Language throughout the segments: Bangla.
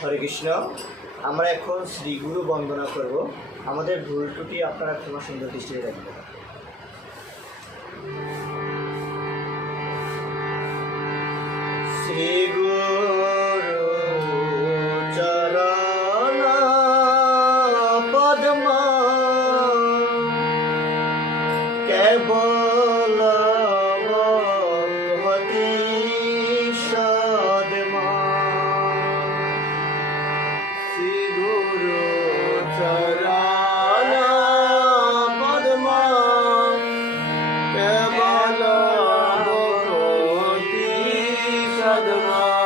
হরে কৃষ্ণ। আমরা এখন শ্রী গুরু বন্দনা করব। আমাদের ভুল টুটি আপনারা তোমার সুন্দর দৃষ্টিতে দেখবেন। শ্রী চরণ পদ্মা Krishna.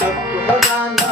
Thank you.